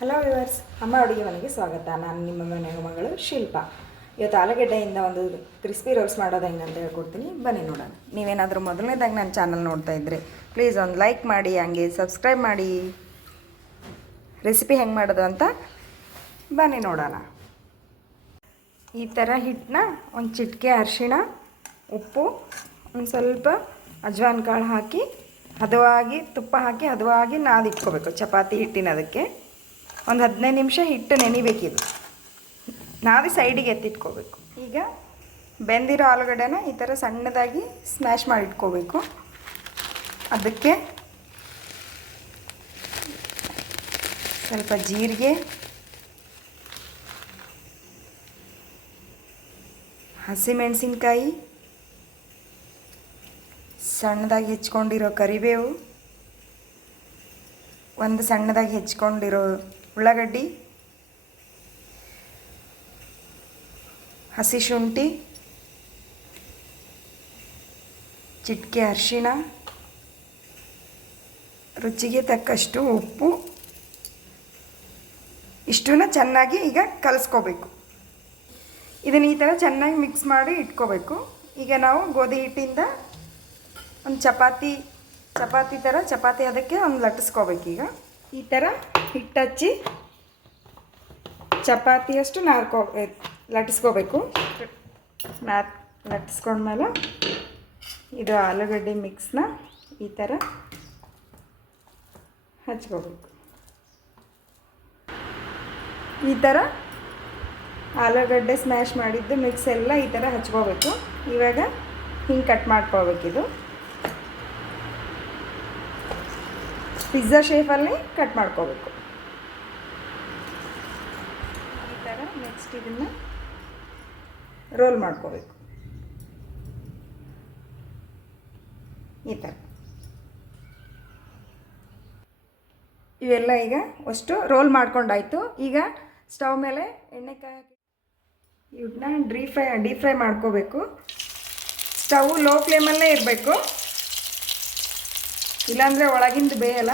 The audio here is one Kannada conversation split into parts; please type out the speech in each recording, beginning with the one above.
ಹಲೋ ವ್ಯೂವರ್ಸ್, ಅಮ್ಮ ಅಡುಗೆ ಮನೆಗೆ ಸ್ವಾಗತ. ನಾನು ನಿಮ್ಮ ಮನೆಯ ಮಗಳು ಶಿಲ್ಪ. ಇವತ್ತು ಆಲೂಗಡ್ಡೆಯಿಂದ ಒಂದು ಕ್ರಿಸ್ಪಿ ರೋಲ್ಸ್ ಮಾಡೋದು ಹೆಂಗೆ ಅಂತ ಹೇಳ್ಕೊಡ್ತೀನಿ, ಬನ್ನಿ ನೋಡೋಣ. ನೀವೇನಾದರೂ ಮೊದಲನೇದಾಗಿ ನನ್ನ ಚಾನಲ್ ನೋಡ್ತಾ ಇದ್ದರೆ ಪ್ಲೀಸ್ ಒಂದು ಲೈಕ್ ಮಾಡಿ, ಹಂಗೆ ಸಬ್ಸ್ಕ್ರೈಬ್ ಮಾಡಿ. ರೆಸಿಪಿ ಹೆಂಗೆ ಮಾಡೋದು ಅಂತ ಬನ್ನಿ ನೋಡೋಣ. ಈ ಥರ ಹಿಟ್ಟನ್ನ ಒಂದು ಚಿಟಿಕೆ ಅರಿಶಿಣ, ಉಪ್ಪು, ಒಂದು ಸ್ವಲ್ಪ ಅಜ್ವಾನ್ ಕಾಳು ಹಾಕಿ ಹದವಾಗಿ ತುಪ್ಪ ಹಾಕಿ ಹದವಾಗಿ ನಾದಿಟ್ಕೋಬೇಕು. ಚಪಾತಿ ಹಿಟ್ಟಿನ ಅದಕ್ಕೆ ಒಂದು 15 ನಿಮಿಷ ಹಿಟ್ಟು ನೆನಿಬೇಕಿದು. ನಾದಿ ಸೈಡಿಗೆ ಎತ್ತಿಟ್ಕೋಬೇಕು. ಈಗ ಬೆಂದಿರೋ ಆಲೂಗಡ್ಡೆನ ಈ ಥರ ಸಣ್ಣದಾಗಿ ಸ್ಮ್ಯಾಶ್ ಮಾಡಿಟ್ಕೋಬೇಕು. ಅದಕ್ಕೆ ಸ್ವಲ್ಪ ಜೀರಿಗೆ, ಹಸಿಮೆಣಸಿನ್ಕಾಯಿ, ಸಣ್ಣದಾಗಿ ಹೆಚ್ಕೊಂಡಿರೋ ಕರಿಬೇವು, ಒಂದು ಸಣ್ಣದಾಗಿ ಹೆಚ್ಕೊಂಡಿರೋ ಉಳ್ಳಾಗಡ್ಡಿ, ಹಸಿ ಶುಂಠಿ, ಚಿಟಿಕೆ ಅರಿಶಿಣ, ರುಚಿಗೆ ತಕ್ಕಷ್ಟು ಉಪ್ಪು, ಇಷ್ಟನ್ನ ಚೆನ್ನಾಗಿ ಈಗ ಕಲಿಸ್ಕೋಬೇಕು. ಇದನ್ನು ಈ ಥರ ಚೆನ್ನಾಗಿ ಮಿಕ್ಸ್ ಮಾಡಿ ಇಟ್ಕೋಬೇಕು. ಈಗ ನಾವು ಗೋಧಿ ಹಿಟ್ಟಿಂದ ಒಂದು ಚಪಾತಿ ಅದಕ್ಕೆ ಒಂದು ಲಟ್ಟಿಸ್ಕೋಬೇಕೀಗ. ಈ ಥರ ಹಿಟ್ಟು ಹಚ್ಚಿ ಚಪಾತಿಯಷ್ಟು ಲಟ್ಟಿಸ್ಕೋಬೇಕು. ಲಟ್ಟಿಸ್ಕೊಂಡ್ಮೇಲೆ ಇದು ಆಲೂಗಡ್ಡೆ ಮಿಕ್ಸ್ನ ಈ ಥರ ಹಚ್ಕೋಬೇಕು. ಈ ಥರ ಆಲೂಗಡ್ಡೆ ಸ್ಮ್ಯಾಶ್ ಮಾಡಿದ್ದು ಮಿಕ್ಸ್ ಎಲ್ಲ ಈ ಥರ ಹಚ್ಕೋಬೇಕು. ಇವಾಗ ಹಿಂಗೆ ಕಟ್ ಮಾಡ್ಕೋಬೇಕಿದು. ಪಿಜ್ಜಾ ಶೇಪಲ್ಲಿ ಕಟ್ ಮಾಡ್ಕೋಬೇಕು. ಈ ಥರ ನೆಕ್ಸ್ಟ್ ಇದನ್ನು ರೋಲ್ ಮಾಡ್ಕೋಬೇಕು. ಈ ಥರ ಇವೆಲ್ಲ ಈಗ ಅಷ್ಟು ರೋಲ್ ಮಾಡ್ಕೊಂಡಾಯಿತು. ಈಗ ಸ್ಟವ್ ಮೇಲೆ ಎಣ್ಣೆ ಕಾಯಿ ಇವನ್ನ ಡೀಪ್ ಫ್ರೈ ಮಾಡ್ಕೋಬೇಕು. ಸ್ಟವ್ ಲೋ ಫ್ಲೇಮಲ್ಲೇ ಇರಬೇಕು, ಇಲ್ಲಾಂದರೆ ಒಳಗಿಂದ ಬೇಯಲ್ಲ.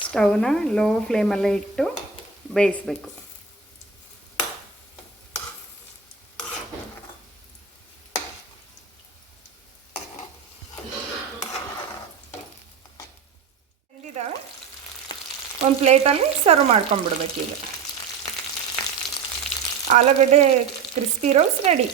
ಸ್ಟವ್ನ ಲೋ ಫ್ಲೇಮಲ್ಲೇ ಇಟ್ಟು ಬೇಯಿಸಬೇಕು. ಬೆಂದಿದ್ದಾವೆ, ಒಂದು ಪ್ಲೇಟಲ್ಲಿ ಸರ್ವ್ ಮಾಡ್ಕೊಂಡ್ಬಿಡ್ಬೇಕು. ಈಗ ಆಲೂಗಡ್ಡೆ ಕ್ರಿಸ್ಪಿ ರೋಲ್ಸ್ ರೆಡಿ.